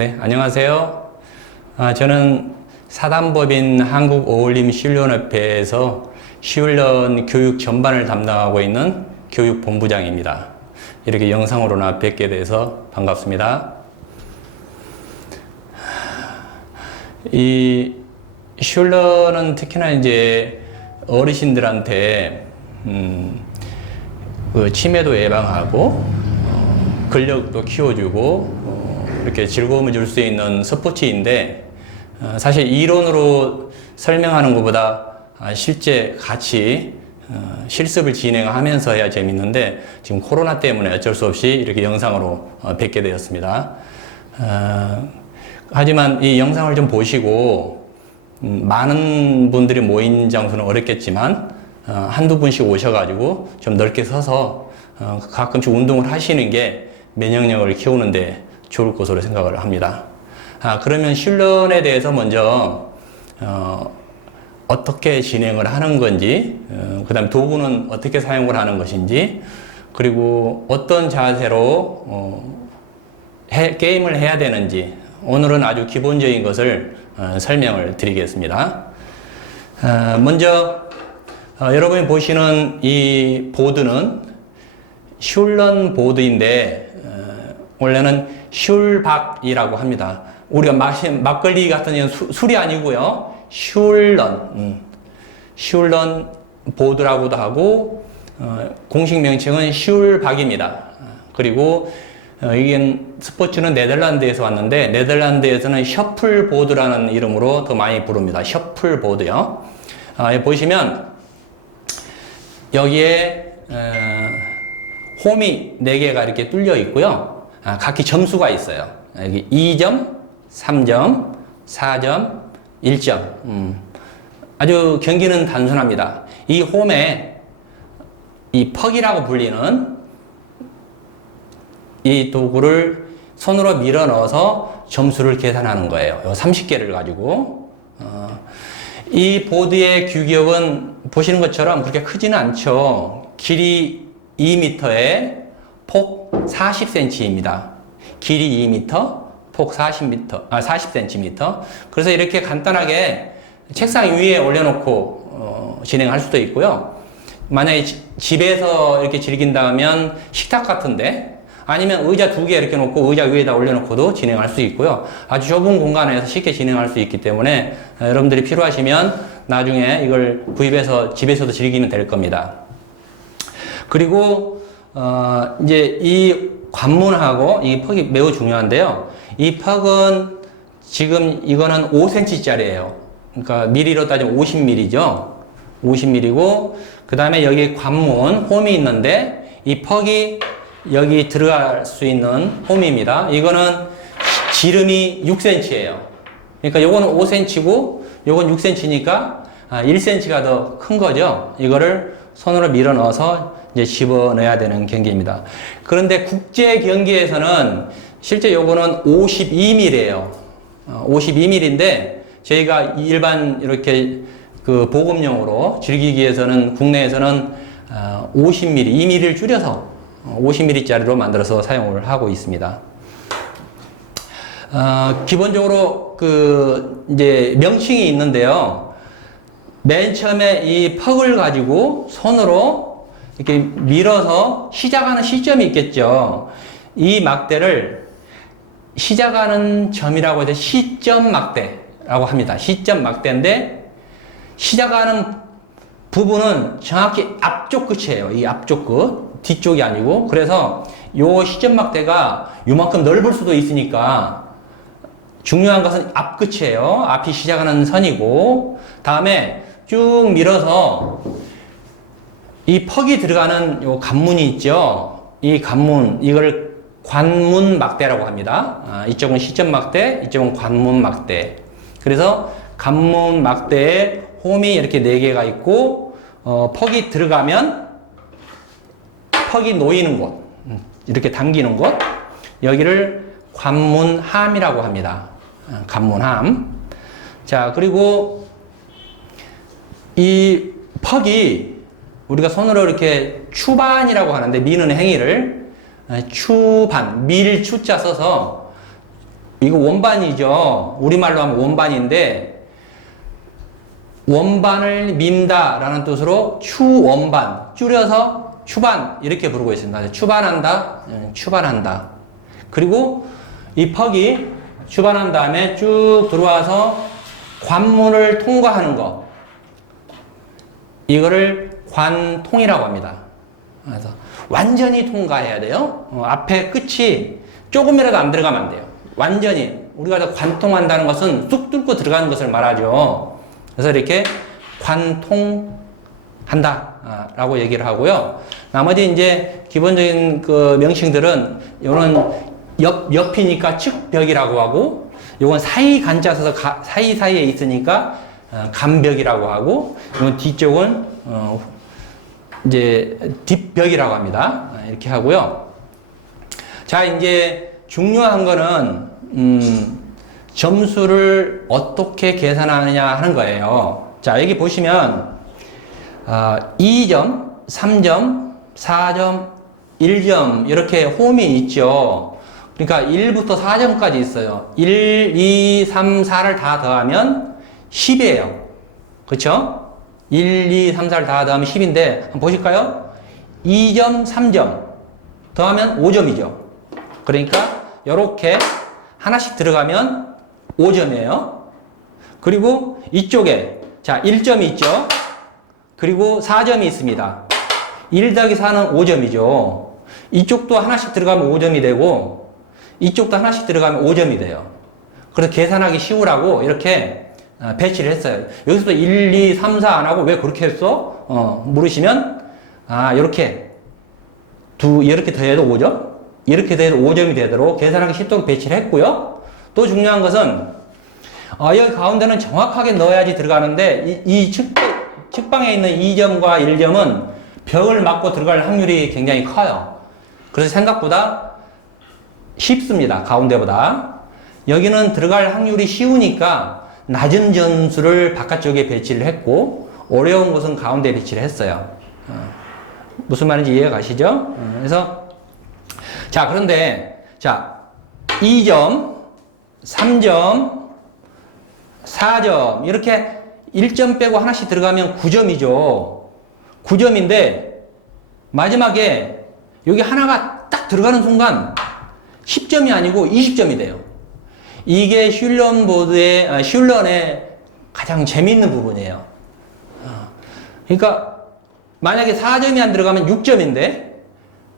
네, 안녕하세요. 저는 사단법인 한국어울림 시울련협회에서 시울련 교육 전반을 담당하고 있는 교육본부장입니다. 이렇게 영상으로나 뵙게 돼서 반갑습니다. 이 시울련은 특히나 이제 어르신들한테 그 치매도 예방하고 근력도 키워주고 이렇게 즐거움을 줄 수 있는 스포츠인데 사실 이론으로 설명하는 것보다 실제 같이 실습을 진행하면서 해야 재밌는데 지금 코로나 때문에 어쩔 수 없이 이렇게 영상으로 뵙게 되었습니다. 하지만 이 영상을 좀 보시고 많은 분들이 모인 장소는 어렵겠지만 한두 분씩 오셔가지고 좀 넓게 서서 가끔씩 운동을 하시는 게 면역력을 키우는데 좋을 것으로 생각을 합니다. 그러면 시울련에 대해서 먼저 어떻게 진행을 하는 건지, 그 다음에 도구는 어떻게 사용을 하는 것인지, 그리고 어떤 자세로 게임을 해야 되는지 오늘은 아주 기본적인 것을 설명을 드리겠습니다. 먼저 여러분이 보시는 이 보드는 시울련 보드인데 원래는 시울박이라고 합니다. 우리가 막걸리 같은 경우는 술이 아니고요. 시울련 보드라고도 하고 공식 명칭은 시울박입니다. 그리고 이게 스포츠는 네덜란드에서 왔는데 네덜란드에서는 셔플보드라는 이름으로 더 많이 부릅니다. 셔플보드요. 보시면 여기에 홈이 4개가 이렇게 뚫려 있고요. 각기 점수가 있어요. 여기 2점, 3점, 4점, 1점. 아주 경기는 단순합니다. 이 홈에 이 퍽이라고 불리는 이 도구를 손으로 밀어 넣어서 점수를 계산하는 거예요. 30개를 가지고. 이 보드의 규격은 보시는 것처럼 그렇게 크지는 않죠. 길이 2m에 폭 40cm입니다. 길이 2m, 폭 40cm. 그래서 이렇게 간단하게 책상 위에 올려놓고 진행할 수도 있고요. 만약에 집에서 이렇게 즐긴다면 식탁 같은데 아니면 의자 2개 이렇게 놓고 의자 위에다 올려놓고도 진행할 수 있고요. 아주 좁은 공간에서 쉽게 진행할 수 있기 때문에 여러분들이 필요하시면 나중에 이걸 구입해서 집에서도 즐기면 될 겁니다. 그리고 이제 이 관문하고 이 퍽이 매우 중요한데요. 이 퍽은 지금 이거는 5cm짜리예요. 그러니까 미리로 따지면 50mm죠. 50mm고 그 다음에 여기 관문 홈이 있는데 이 퍽이 여기 들어갈 수 있는 홈입니다. 이거는 지름이 6cm예요. 그러니까 요거는 5cm고 요건 6cm니까 1cm가 더 큰 거죠. 이거를 손으로 밀어 넣어서 이제 집어넣어야 되는 경기입니다. 그런데 국제 경기에서는 실제 요거는 52mm예요. 52mm인데 저희가 일반 이렇게 그 보급용으로 즐기기 위해서는 국내에서는 50mm, 2mm를 줄여서 50mm짜리로 만들어서 사용을 하고 있습니다. 기본적으로 그 이제 명칭이 있는데요. 맨 처음에 이 퍽을 가지고 손으로 이렇게 밀어서 시작하는 시점이 있겠죠. 이 막대를 시작하는 점이라고 해서 시점 막대라고 합니다. 시점 막대인데 시작하는 부분은 정확히 앞쪽 끝이에요. 이 앞쪽 끝, 뒤쪽이 아니고. 그래서 요 시점 막대가 요만큼 넓을 수도 있으니까 중요한 것은 앞 끝이에요. 앞이 시작하는 선이고, 다음에 쭉 밀어서 이 퍽이 들어가는 요 관문이 있죠. 이 관문, 이걸 관문 막대라고 합니다. 이쪽은 시점 막대, 이쪽은 관문 막대. 그래서 관문 막대에 홈이 이렇게 4개가 있고, 퍽이 들어가면 퍽이 놓이는 곳, 이렇게 당기는 곳, 여기를 관문함이라고 합니다. 관문함. 자, 그리고 이 퍽이 우리가 손으로 이렇게 추반이라고 하는데 미는 행위를 추반, 밀 추자 써서 이거 원반이죠. 우리말로 하면 원반인데, 원반을 민다라는 뜻으로 추원반, 줄여서 추반 이렇게 부르고 있습니다. 추반한다, 추반한다. 그리고 이 퍽이 추반한 다음에 쭉 들어와서 관문을 통과하는 거, 이거를 관통이라고 합니다. 그래서 완전히 통과해야 돼요. 앞에 끝이 조금이라도 안 들어가면 안 돼요. 완전히 우리가 관통한다는 것은 쑥 뚫고 들어가는 것을 말하죠. 그래서 이렇게 관통한다 라고 얘기를 하고요. 나머지 이제 기본적인 그 명칭들은 요는 옆이니까 측벽이라고 하고, 요건 사이 간자 써서 사이사이에 있으니까 간벽이라고 하고, 이건 뒤쪽은 이제 뒷벽이라고 합니다. 이렇게 하고요. 자, 이제 중요한 거는 점수를 어떻게 계산하느냐 하는 거예요. 자, 여기 보시면 2점, 3점, 4점, 1점 이렇게 홈이 있죠. 그러니까 1부터 4점까지 있어요. 1, 2, 3, 4를 다 더하면 10이에요. 그렇죠? 1, 2, 3, 4를 다 더하면 10인데 한번 보실까요? 2점, 3점 더하면 5점이죠. 그러니까 이렇게 하나씩 들어가면 5점이에요. 그리고 이쪽에 자 1점이 있죠. 그리고 4점이 있습니다. 1 더하기 4는 5점이죠. 이쪽도 하나씩 들어가면 5점이 되고 이쪽도 하나씩 들어가면 5점이 돼요. 그래서 계산하기 쉬우라고 이렇게 배치를 했어요. 여기서도 1, 2, 3, 4 안 하고 왜 그렇게 했어? 물으시면 이렇게 이렇게 더해도 5점, 이렇게 더해도 5점이 되도록 계산하기 쉽도록 배치를 했고요. 또 중요한 것은 여기 가운데는 정확하게 넣어야지 들어가는데 이 측방에 있는 2점과 1점은 벽을 맞고 들어갈 확률이 굉장히 커요. 그래서 생각보다 쉽습니다. 가운데보다. 여기는 들어갈 확률이 쉬우니까 낮은 점수를 바깥쪽에 배치를 했고 어려운 것은 가운데 배치를 했어요. 무슨 말인지 이해가 가시죠? 그래서 자, 그런데 자 2점, 3점, 4점 이렇게 1점 빼고 하나씩 들어가면 9점이죠. 9점인데 마지막에 여기 하나가 딱 들어가는 순간 10점이 아니고 20점이 돼요. 이게 슐런의 가장 재미있는 부분이에요. 그러니까 만약에 4점이 안 들어가면 6점인데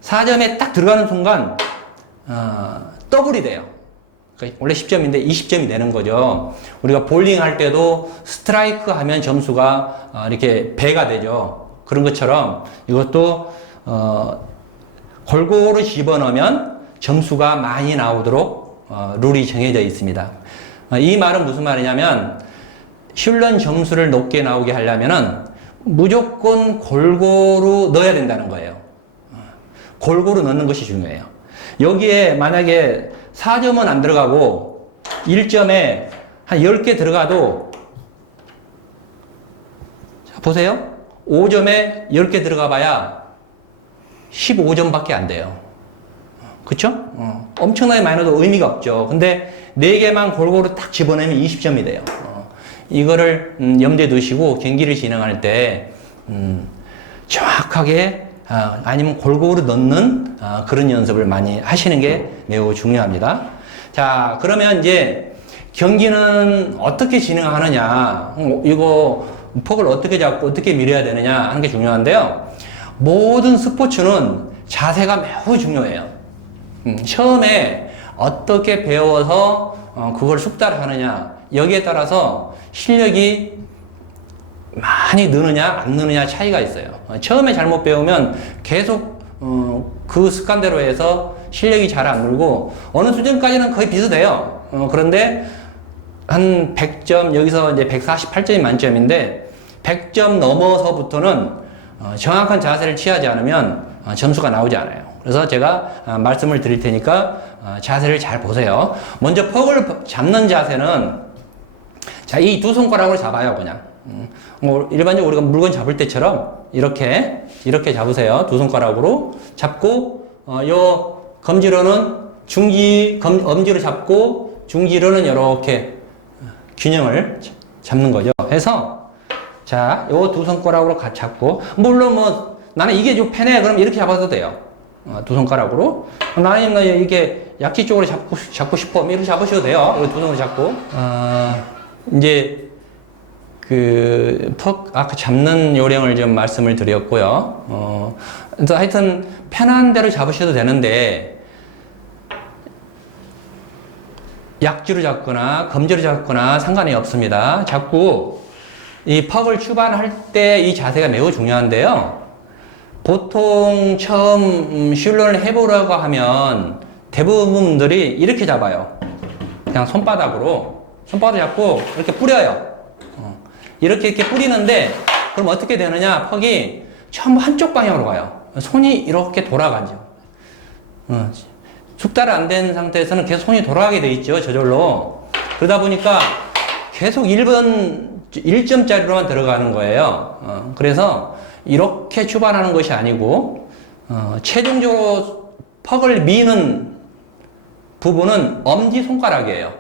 4점에 딱 들어가는 순간 더블이 돼요. 그러니까 원래 10점인데 20점이 되는 거죠. 우리가 볼링 할 때도 스트라이크 하면 점수가 이렇게 배가 되죠. 그런 것처럼 이것도 골고루 집어넣으면 점수가 많이 나오도록 룰이 정해져 있습니다. 이 말은 무슨 말이냐면 슐런 점수를 높게 나오게 하려면은 무조건 골고루 넣어야 된다는 거예요. 골고루 넣는 것이 중요해요. 여기에 만약에 4점은 안 들어가고 1점에 한 10개 들어가도 자, 보세요. 5점에 10개 들어가 봐야 15점밖에 안 돼요. 그쵸? 엄청나게 많이 넣어도 의미가 없죠. 근데 4개만 골고루 딱 집어내면 20점이 돼요. 이거를 염두에 두시고 경기를 진행할 때 정확하게 아니면 골고루 넣는 그런 연습을 많이 하시는 게 매우 중요합니다. 자, 그러면 이제 경기는 어떻게 진행하느냐, 이거 퍽을 어떻게 잡고 어떻게 밀어야 되느냐 하는 게 중요한데요. 모든 스포츠는 자세가 매우 중요해요. 처음에 어떻게 배워서 그걸 숙달하느냐, 여기에 따라서 실력이 많이 느느냐 안 느느냐 차이가 있어요. 처음에 잘못 배우면 계속 그 습관대로 해서 실력이 잘 안 늘고 어느 수준까지는 거의 비슷해요. 그런데 한 100점, 여기서 이제 148점이 만점인데 100점 넘어서부터는 정확한 자세를 취하지 않으면 점수가 나오지 않아요. 그래서 제가 말씀을 드릴 테니까 자세를 잘 보세요. 먼저 퍽을 잡는 자세는 자, 이 두 손가락으로 잡아요, 그냥. 뭐 일반적으로 우리가 물건 잡을 때처럼 이렇게 잡으세요. 두 손가락으로 잡고 요 검지로는 엄지를 잡고 중지로는 이렇게 균형을 잡는 거죠. 해서 자, 요 두 손가락으로 잡고, 물론 뭐 나는 이게 좀 편해 그럼 이렇게 잡아도 돼요. 두 손가락으로. 나는 이게 약지 쪽으로 잡고 싶어 이렇게 잡으셔도 돼요. 이거 두 손으로 잡고. 이제 아까 잡는 요령을 좀 말씀을 드렸고요. 그래서 하여튼 편한 대로 잡으셔도 되는데, 약지로 잡거나 검지로 잡거나 상관이 없습니다. 자꾸 이 퍽을 추반할 때 이 자세가 매우 중요한데요. 보통 처음 슐런을 해보려고 하면 대부분들이 이렇게 잡아요. 그냥 손바닥으로 잡고 이렇게 뿌려요. 이렇게 뿌리는데, 그럼 어떻게 되느냐? 퍽이 전부 한쪽 방향으로 가요. 손이 이렇게 돌아가죠. 숙달 안 된 상태에서는 계속 손이 돌아가게 돼 있죠. 저절로. 그러다 보니까 계속 1점짜리로만 들어가는 거예요. 그래서 이렇게 추반하는 것이 아니고, 최종적으로 퍽을 미는 부분은 엄지손가락이에요.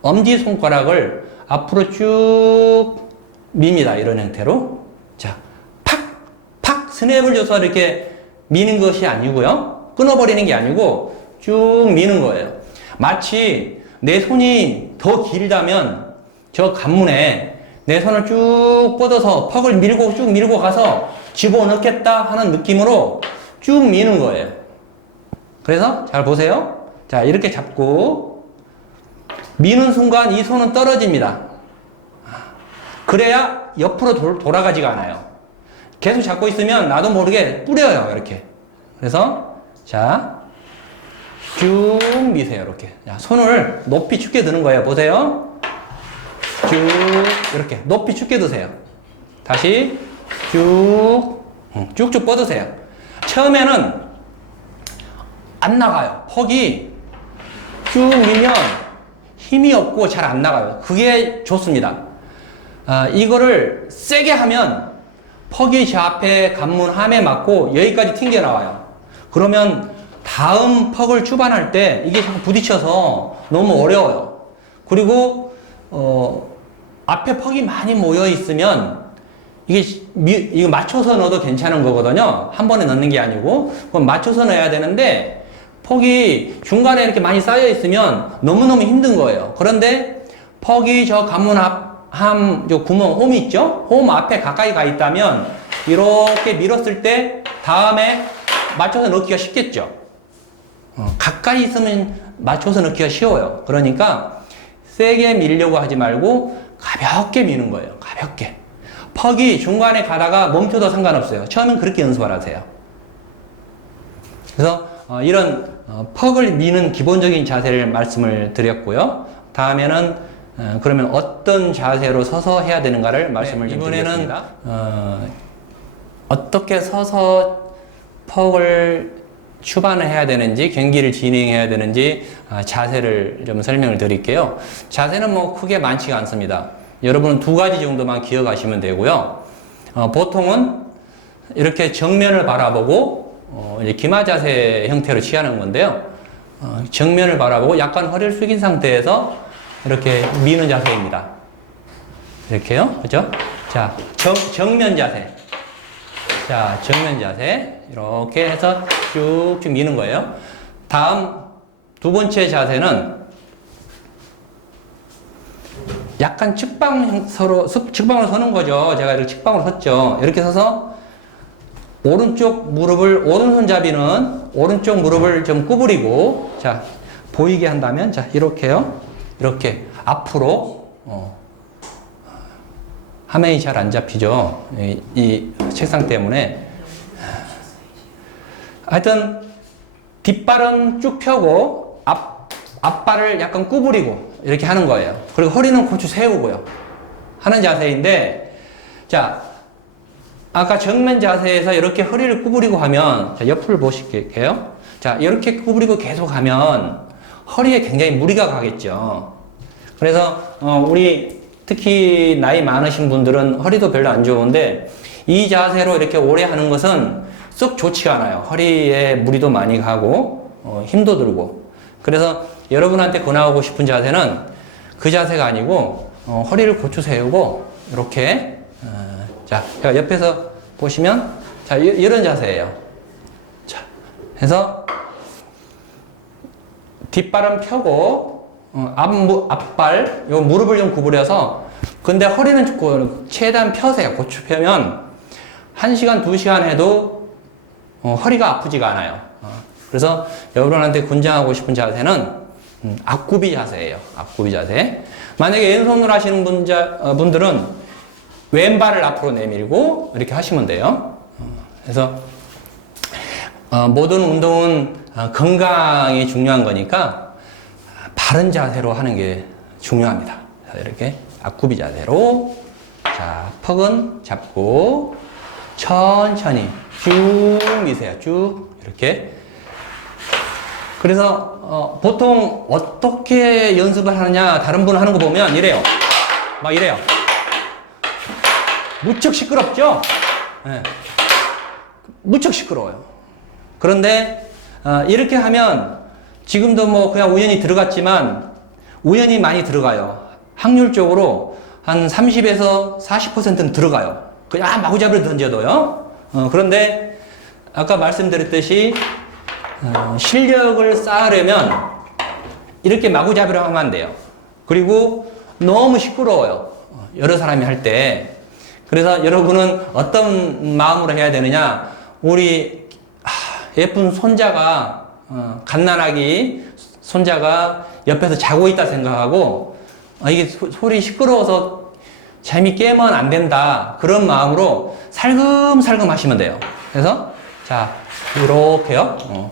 엄지손가락을 앞으로 쭉 밉니다. 이런 형태로. 자, 팍! 스냅을 줘서 이렇게 미는 것이 아니고요. 끊어버리는 게 아니고 쭉 미는 거예요. 마치 내 손이 더 길다면 저 관문에 내 손을 쭉 뻗어서 퍽을 쭉 밀고 가서 집어넣겠다 하는 느낌으로 쭉 미는 거예요. 그래서 잘 보세요. 자, 이렇게 잡고 미는 순간 이 손은 떨어집니다. 그래야 옆으로 돌아가지가 않아요. 계속 잡고 있으면 나도 모르게 뿌려요. 이렇게. 그래서 자, 쭉 미세요. 이렇게. 자, 손을 높이 축게 드는 거예요. 보세요. 쭉 이렇게 높이 축게 드세요. 다시 쭉쭉 뻗으세요. 처음에는 안 나가요. 퍽이 쭉 밀면 힘이 없고 잘 안 나가요. 그게 좋습니다. 이거를 세게 하면 퍽이 저 앞에 관문함에 맞고 여기까지 튕겨 나와요. 그러면 다음 퍽을 추반할 때 이게 자꾸 부딪혀서 너무 어려워요. 그리고 앞에 퍽이 많이 모여 있으면 이거 맞춰서 넣어도 괜찮은 거거든요. 한 번에 넣는 게 아니고 그건 맞춰서 넣어야 되는데, 퍽이 중간에 이렇게 많이 쌓여 있으면 너무너무 힘든 거예요. 그런데 퍽이 저 관문 저 구멍, 홈이 있죠? 홈 앞에 가까이 가 있다면 이렇게 밀었을 때 다음에 맞춰서 넣기가 쉽겠죠? 가까이 있으면 맞춰서 넣기가 쉬워요. 그러니까 세게 밀려고 하지 말고 가볍게 미는 거예요. 가볍게. 퍽이 중간에 가다가 멈춰도 상관없어요. 처음엔 그렇게 연습을 하세요. 그래서 이런 퍽을 미는 기본적인 자세를 말씀을 드렸고요. 다음에는 그러면 어떤 자세로 서서 해야 되는가를 말씀을 좀 드리겠습니다. 어떻게 서서 퍽을 추반을 해야 되는지, 경기를 진행해야 되는지 자세를 좀 설명을 드릴게요. 자세는 뭐 크게 많지가 않습니다. 여러분은 두 가지 정도만 기억하시면 되고요. 보통은 이렇게 정면을 바라보고 이제 기마 자세 형태로 취하는 건데요. 정면을 바라보고 약간 허리를 숙인 상태에서 이렇게 미는 자세입니다. 이렇게요. 그죠? 자, 정면 자세. 자, 정면 자세. 이렇게 해서 쭉쭉 미는 거예요. 다음 두 번째 자세는 약간 측방으로 서는 거죠. 제가 이렇게 측방으로 섰죠. 이렇게 서서 오른손잡이는 오른쪽 무릎을 좀 구부리고, 자, 보이게 한다면, 자, 이렇게요. 이렇게 앞으로, 화면이 잘 안 잡히죠. 이 책상 때문에. 하여튼, 뒷발은 쭉 펴고, 앞발을 약간 구부리고, 이렇게 하는 거예요. 그리고 허리는 고추 세우고요. 하는 자세인데, 자, 아까 정면 자세에서 이렇게 허리를 구부리고 하면, 자, 옆을 보실게요. 자, 이렇게 구부리고 계속 하면 허리에 굉장히 무리가 가겠죠. 그래서, 우리 특히 나이 많으신 분들은 허리도 별로 안 좋은데, 이 자세로 이렇게 오래 하는 것은 썩 좋지가 않아요. 허리에 무리도 많이 가고, 힘도 들고. 그래서 여러분한테 권하고 싶은 자세는 그 자세가 아니고 허리를 고추 세우고 이렇게 자, 제가 옆에서 보시면 자, 이런 자세예요. 자, 해서 뒷발은 펴고 앞발 요 무릎을 좀 구부려서 근데 허리는 최대한 펴세요. 고추 펴면 1시간, 2시간 해도 허리가 아프지가 않아요. 그래서 여러분한테 권장하고 싶은 자세는 앞굽이 자세예요. 앞굽이 자세. 만약에 왼손으로 하시는 분들은 왼발을 앞으로 내밀고 이렇게 하시면 돼요. 그래서 모든 운동은 건강이 중요한 거니까 바른 자세로 하는 게 중요합니다. 자, 이렇게 앞굽이 자세로 자, 퍽은 잡고 천천히 쭉 미세요. 쭉 이렇게. 그래서 보통 어떻게 연습을 하느냐 다른 분 하는 거 보면 이래요. 막 이래요. 무척 시끄럽죠? 네. 무척 시끄러워요. 그런데 이렇게 하면 지금도 뭐 그냥 우연히 들어갔지만 우연히 많이 들어가요. 확률적으로 한 30에서 40%는 들어가요. 그냥 마구잡이로 던져도요. 그런데 아까 말씀드렸듯이 실력을 쌓으려면 이렇게 마구잡이로 하면 안 돼요. 그리고 너무 시끄러워요. 여러 사람이 할 때. 그래서 여러분은 어떤 마음으로 해야 되느냐. 우리 예쁜 손자가 갓난아기 손자가 옆에서 자고 있다 생각하고 이게 소리 시끄러워서 재미 깨면 안 된다. 그런 마음으로 살금살금 하시면 돼요. 그래서 자 이렇게요.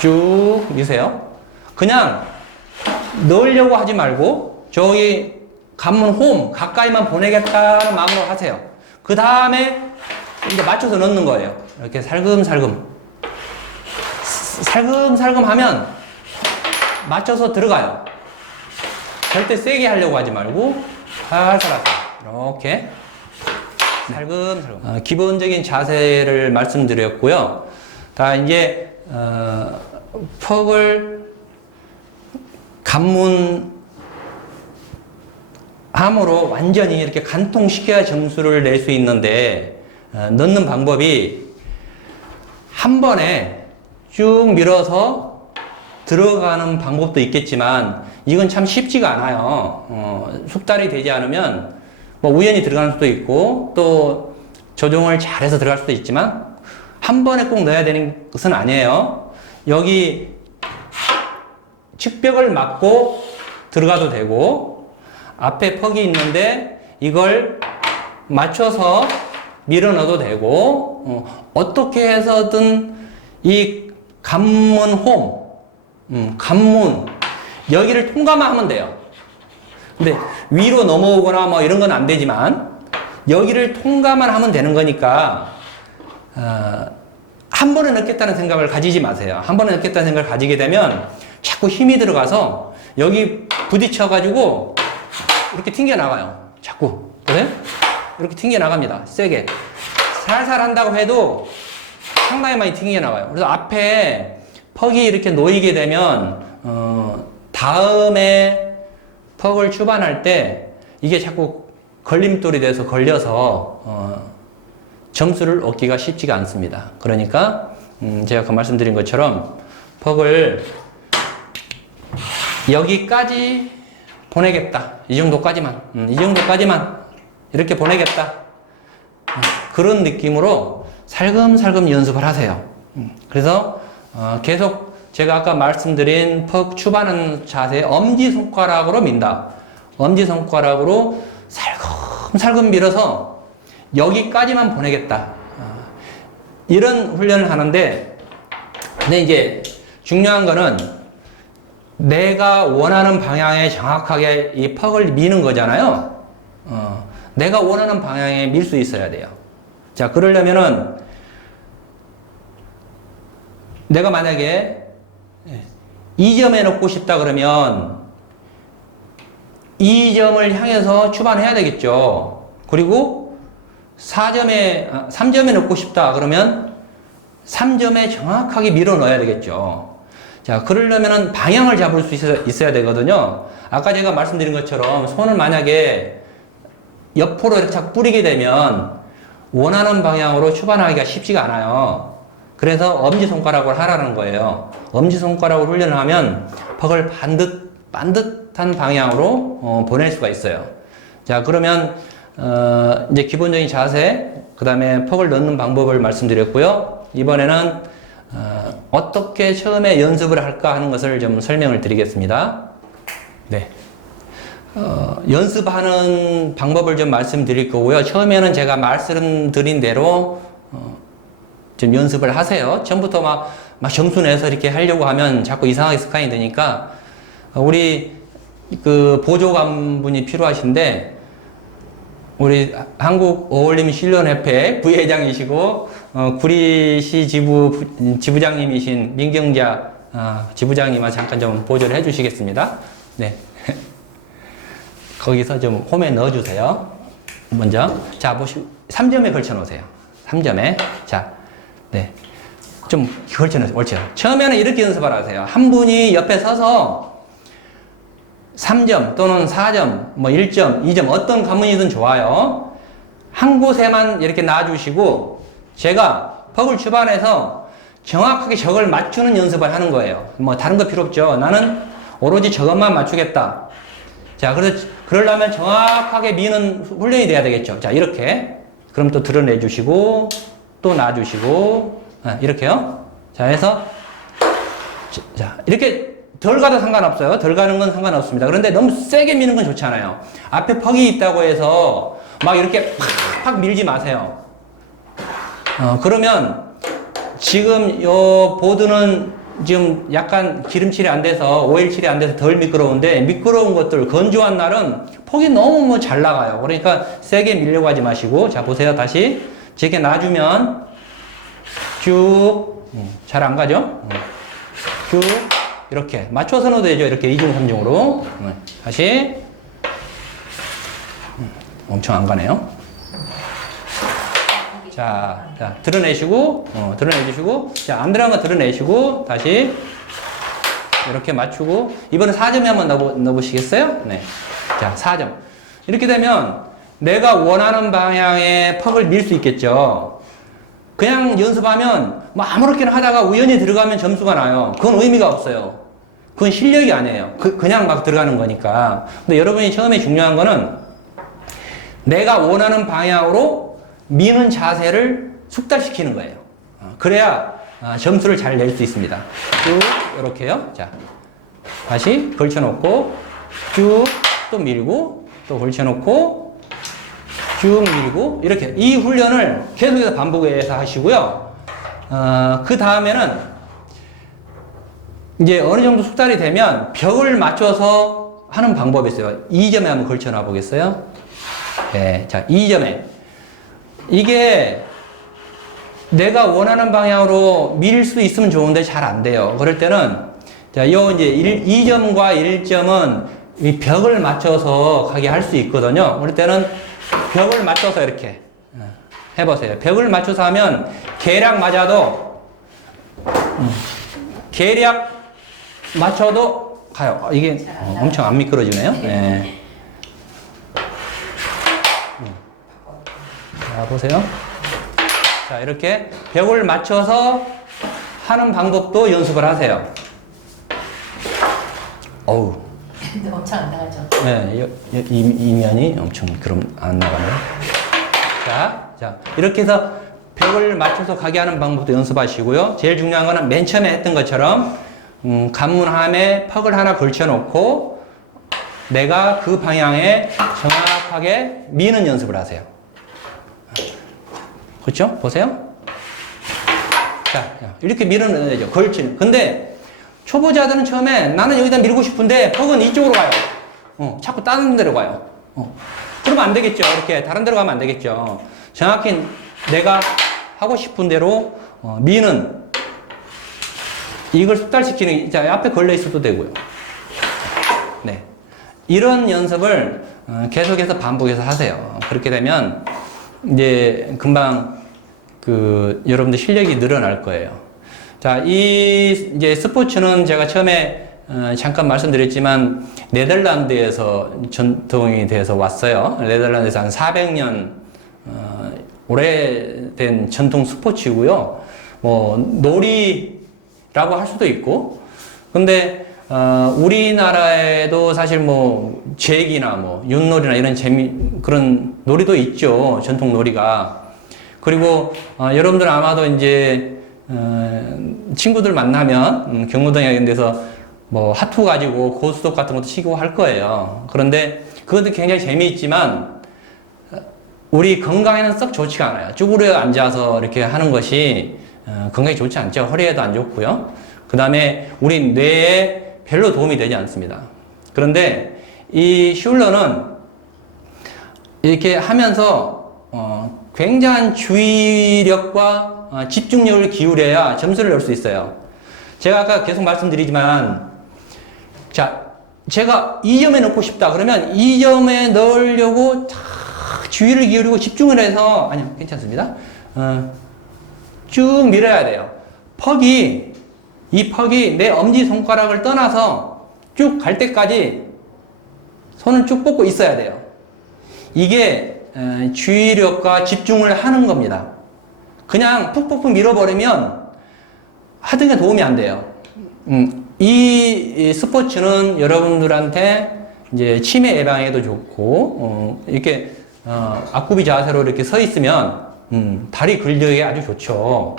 쭉 미세요. 그냥 넣으려고 하지 말고 저기 관문 홈 가까이만 보내겠다는 마음으로 하세요. 그 다음에 이제 맞춰서 넣는 거예요. 이렇게 살금살금 하면 맞춰서 들어가요. 절대 세게 하려고 하지 말고 살살 하세요. 이렇게 살금살금. 기본적인 자세를 말씀드렸고요. 다 이제 퍽을 감문함으로 완전히 이렇게 관통시켜야 점수를 낼 수 있는데 넣는 방법이 한 번에 쭉 밀어서 들어가는 방법도 있겠지만 이건 참 쉽지가 않아요. 숙달이 되지 않으면 뭐 우연히 들어가는 수도 있고 또 조정을 잘해서 들어갈 수도 있지만 한 번에 꼭 넣어야 되는 것은 아니에요. 여기 측벽을 막고 들어가도 되고 앞에 퍽이 있는데 이걸 맞춰서 밀어 넣어도 되고 어떻게 해서든 이 관문 홈 관문 여기를 통과만 하면 돼요. 근데 위로 넘어오거나 뭐 이런 건 안 되지만 여기를 통과만 하면 되는 거니까 한 번에 넣겠다는 생각을 가지지 마세요. 한 번에 넣겠다는 생각을 가지게 되면 자꾸 힘이 들어가서 여기 부딪혀 가지고 이렇게 튕겨 나가요. 자꾸. 그래? 이렇게 튕겨 나갑니다. 세게. 살살 한다고 해도 상당히 많이 튕겨 나가요. 그래서 앞에 퍽이 이렇게 놓이게 되면 다음에 퍽을 추반할 때 이게 자꾸 걸림돌이 돼서 걸려서 점수를 얻기가 쉽지가 않습니다. 그러니까 제가 그 말씀드린 것처럼 퍽을 여기까지 보내겠다. 이 정도까지만. 이 정도까지만 이렇게 보내겠다. 그런 느낌으로 살금살금 연습을 하세요. 그래서 계속 제가 아까 말씀드린 퍽 추반하는 자세 엄지손가락으로 민다. 엄지손가락으로 살금살금 밀어서 여기까지만 보내겠다. 이런 훈련을 하는데 근데 이제 중요한 거는 내가 원하는 방향에 정확하게 이 퍽을 미는 거잖아요. 내가 원하는 방향에 밀 수 있어야 돼요. 자, 그러려면은 내가 만약에 2점에 넣고 싶다 그러면 2점을 향해서 추반해야 되겠죠. 그리고 3점에 넣고 싶다 그러면 3점에 정확하게 밀어 넣어야 되겠죠. 자, 그러려면은 방향을 잡을 수 있어야 되거든요. 아까 제가 말씀드린 것처럼 손을 만약에 옆으로 이렇게 자꾸 뿌리게 되면 원하는 방향으로 추반하기가 쉽지가 않아요. 그래서 엄지손가락을 하라는 거예요. 엄지손가락으로 훈련을 하면 퍽을 반듯한 방향으로 보낼 수가 있어요. 자, 그러면 이제 기본적인 자세, 그 다음에 퍽을 넣는 방법을 말씀드렸고요. 이번에는 어떻게 처음에 연습을 할까 하는 것을 좀 설명을 드리겠습니다. 네. 연습하는 방법을 좀 말씀드릴 거고요. 처음에는 제가 말씀드린 대로 좀 연습을 하세요. 처음부터 막 점수 내서 이렇게 하려고 하면 자꾸 이상하게 습관이 되니까 우리 그 보조관분이 필요하신데 우리 한국 어울림 실론협회 부회장이시고 구리시 지부장님이신 민경자 지부장님한테 잠깐 좀 보조를 해주시겠습니다. 네. 거기서 좀 홈에 넣어주세요. 먼저 자 보시 3점에 걸쳐 놓으세요. 3점에 자, 네. 좀 걸쳐 놓으세요. 옳죠. 처음에는 이렇게 연습을 하세요. 한 분이 옆에 서서 3점 또는 4점, 뭐 1점, 2점 어떤 관문이든 좋아요. 한 곳에만 이렇게 놔주시고 제가 퍽을 주반해서 정확하게 저걸 맞추는 연습을 하는 거예요. 뭐 다른 거 필요 없죠. 나는 오로지 저것만 맞추겠다. 자, 그러려면 정확하게 미는 훈련이 돼야 되겠죠. 자, 이렇게. 그럼 또 드러내 주시고 또 놔주시고 이렇게요. 자, 해서 자, 이렇게 덜 가도 상관없어요. 덜 가는 건 상관없습니다. 그런데 너무 세게 미는 건 좋지 않아요. 앞에 퍽이 있다고 해서 막 이렇게 팍팍 밀지 마세요. 그러면 지금 요 보드는 지금 약간 기름칠이 안 돼서 오일칠이 안 돼서 덜 미끄러운데 미끄러운 것들 건조한 날은 폭이 너무 뭐 잘 나가요. 그러니까 세게 밀려고 하지 마시고 자 보세요. 다시 저렇게 놔주면 쭉 잘 안 가죠? 쭉 이렇게 맞춰서 넣어도 되죠. 이렇게 2중 3중으로 다시 엄청 안 가네요. 자, 드러내시고 드러내주시고 자, 안 들어간 거 드러내시고 다시 이렇게 맞추고 이번에 4점에 한번 넣어보시겠어요? 네. 자, 4점 이렇게 되면 내가 원하는 방향에 퍽을 밀 수 있겠죠. 그냥 연습하면 뭐 아무렇게나 하다가 우연히 들어가면 점수가 나요. 그건 의미가 없어요. 그건 실력이 아니에요. 그냥 막 들어가는 거니까. 근데 여러분이 처음에 중요한 거는 내가 원하는 방향으로 미는 자세를 숙달시키는 거예요. 그래야 점수를 잘 낼 수 있습니다. 쭉 이렇게요. 자, 다시 걸쳐놓고 쭉 또 밀고 또 걸쳐놓고 쭉 밀고 이렇게 이 훈련을 계속해서 반복해서 하시고요. 그 다음에는 이제 어느 정도 숙달이 되면 벽을 맞춰서 하는 방법이 있어요. 2점에 한번 걸쳐놔 보겠어요? 네, 자, 2점에 이게 내가 원하는 방향으로 밀 수 있으면 좋은데 잘 안 돼요. 그럴 때는 자, 요 이제 2점과 1점은 이 벽을 맞춰서 가게 할 수 있거든요. 그럴 때는 벽을 맞춰서 이렇게 해보세요. 벽을 맞춰서 하면 계략 맞아도 계략 맞춰도 가요. 이게 엄청 안 미끄러지네요. 네. 자, 보세요. 자, 이렇게 벽을 맞춰서 하는 방법도 연습을 하세요. 어우. 근데 엄청 안 나가죠? 네, 이 면이 엄청 그럼 안 나가네요. 자, 이렇게 해서 벽을 맞춰서 가게 하는 방법도 연습하시고요. 제일 중요한 거는 맨 처음에 했던 것처럼 관문함에 퍽을 하나 걸쳐놓고 내가 그 방향에 정확하게 미는 연습을 하세요. 그렇죠? 보세요. 자, 이렇게 밀어내야 되죠. 걸치는. 근데 초보자들은 처음에 나는 여기다 밀고 싶은데 퍽은 이쪽으로 가요. 자꾸 다른 데로 가요. 그러면 안 되겠죠. 이렇게 다른 데로 가면 안 되겠죠. 정확히 내가 하고 싶은 대로 미는 이걸 숙달시키는 자, 앞에 걸려 있어도 되고요. 네, 이런 연습을 계속해서 반복해서 하세요. 그렇게 되면 이제 금방 여러분들 실력이 늘어날 거예요. 자, 자, 이 이제 스포츠는 제가 처음에 잠깐 말씀드렸지만 네덜란드에서 전통이 돼서 왔어요. 네덜란드에서 한 400년 오래된 전통 스포츠이고요. 뭐 놀이라고 할 수도 있고, 근데 우리나라에도 사실 뭐 제기나 뭐 윷놀이나 이런 그런 놀이도 있죠. 전통 놀이가. 그리고 여러분들 아마도 이제 친구들 만나면 경로당에 이런 데서 뭐 하투 가지고 고스톱 같은 것도 치고 할 거예요. 그런데 그것도 굉장히 재미있지만 우리 건강에는 썩 좋지가 않아요. 쭈그려 앉아서 이렇게 하는 것이 건강에 좋지 않죠. 허리에도 안 좋고요. 그 다음에 우리 뇌에 별로 도움이 되지 않습니다. 그런데 이 슐러는 이렇게 하면서 굉장한 주의력과 집중력을 기울여야 점수를 넣을 수 있어요. 제가 아까 계속 말씀드리지만, 자, 제가 2점에 넣고 싶다 그러면 2점에 넣으려고 주의를 기울이고 집중을 해서, 아니요, 괜찮습니다. 쭉 밀어야 돼요. 이 퍽이 내 엄지손가락을 떠나서 쭉 갈 때까지 손을 쭉 뻗고 있어야 돼요. 이게 주의력과 집중을 하는 겁니다. 그냥 푹푹푹 밀어버리면 하던 게 도움이 안 돼요. 이 스포츠는 여러분들한테 이제 치매 예방에도 좋고, 이렇게 앞구비 자세로 이렇게 서 있으면 다리 근력에 아주 좋죠.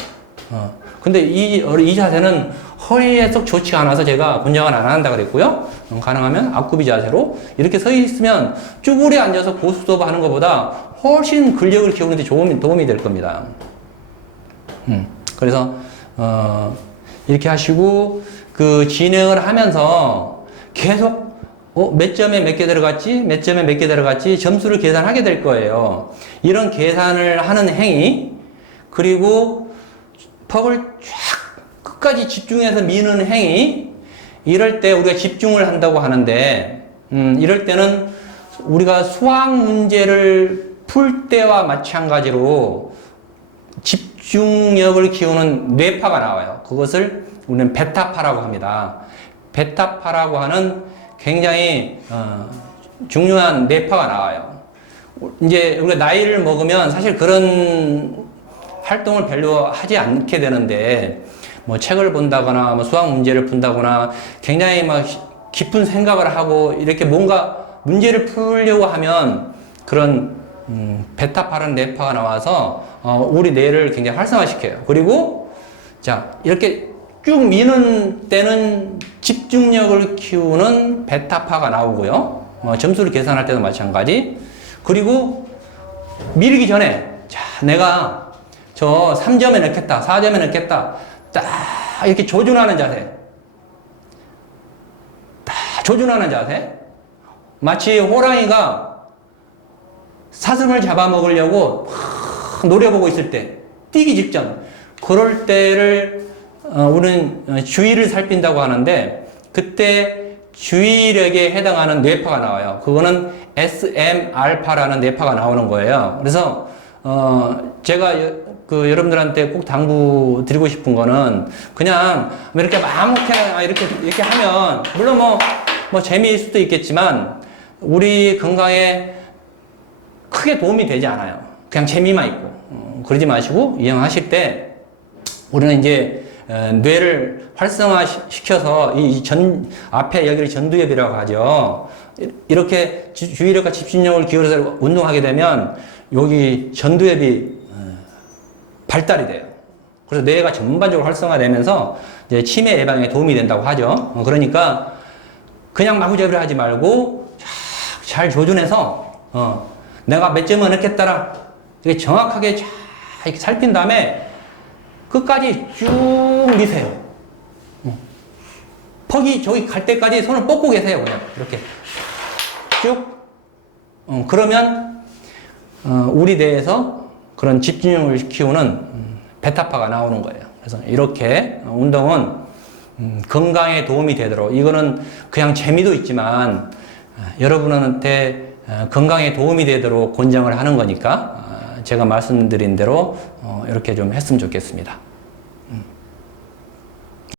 근데 이 자세는 허리에 썩 좋지가 않아서 제가 권장을 안 한다 그랬고요. 가능하면 앞구비 자세로 이렇게 서 있으면 쭈그려 앉아서 고스톱 하는 것보다 훨씬 근력을 키우는 데 도움이 될 겁니다. 그래서 이렇게 하시고 그 진행을 하면서 계속 몇 점에 몇 개 들어갔지? 몇 점에 몇 개 들어갔지? 점수를 계산하게 될 거예요. 이런 계산을 하는 행위, 그리고 퍽을 쫙 끝까지 집중해서 미는 행위, 이럴 때 우리가 집중을 한다고 하는데, 이럴 때는 우리가 수학 문제를 풀 때와 마찬가지로 집중력을 키우는 뇌파가 나와요. 그것을 우리는 베타파라고 합니다. 베타파라고 하는 굉장히 중요한 뇌파가 나와요. 이제 우리가 나이를 먹으면 사실 그런 활동을 별로 하지 않게 되는데, 뭐 책을 본다거나 뭐 수학 문제를 푼다거나 굉장히 막 깊은 생각을 하고 이렇게 뭔가 문제를 풀려고 하면 그런 베타파라는 뇌파가 나와서 우리 뇌를 굉장히 활성화시켜요. 그리고 자, 이렇게 쭉 미는 때는 집중력을 키우는 베타파가 나오고요. 점수를 계산할 때도 마찬가지. 그리고 미루기 전에, 자, 내가 저 3점에 넣겠다, 4점에 넣겠다. 딱 이렇게 조준하는 자세. 딱 조준하는 자세. 마치 호랑이가 사슴을 잡아먹으려고 노려보고 있을 때, 뛰기 직전. 그럴 때를 우리는 주의를 살핀다고 하는데, 그때 주의력에 해당하는 뇌파가 나와요. 그거는 SM알파라는 뇌파가 나오는 거예요. 그래서 제가 여러분들한테 꼭 당부드리고 싶은 거는 그냥 이렇게 아무렇게나 이렇게 하면 물론 뭐 재미일 수도 있겠지만 우리 건강에 크게 도움이 되지 않아요. 그냥 재미만 있고 그러지 마시고 이왕하실 때 우리는 이제 뇌를 활성화시켜서 앞에 여기를 전두엽이라고 하죠. 이렇게 주의력과 집중력을 기울여서 운동하게 되면 여기 전두엽이 발달이 돼요. 그래서 뇌가 전반적으로 활성화되면서 이제 치매 예방에 도움이 된다고 하죠. 그러니까 그냥 마구잡이를 하지 말고 잘 조준해서 내가 몇 점을 넣겠다라 이게 정확하게 잘 이렇게 살핀 다음에 끝까지 쭉 미세요. 퍽이 저기 갈 때까지 손을 뻗고 계세요. 그냥 이렇게 쭉. 그러면 우리 뇌에서 그런 집중력을 키우는 베타파가 나오는 거예요. 그래서 이렇게 운동은 건강에 도움이 되도록, 이거는 그냥 재미도 있지만 여러분한테 건강에 도움이 되도록 권장을 하는 거니까 제가 말씀드린 대로 이렇게 좀 했으면 좋겠습니다.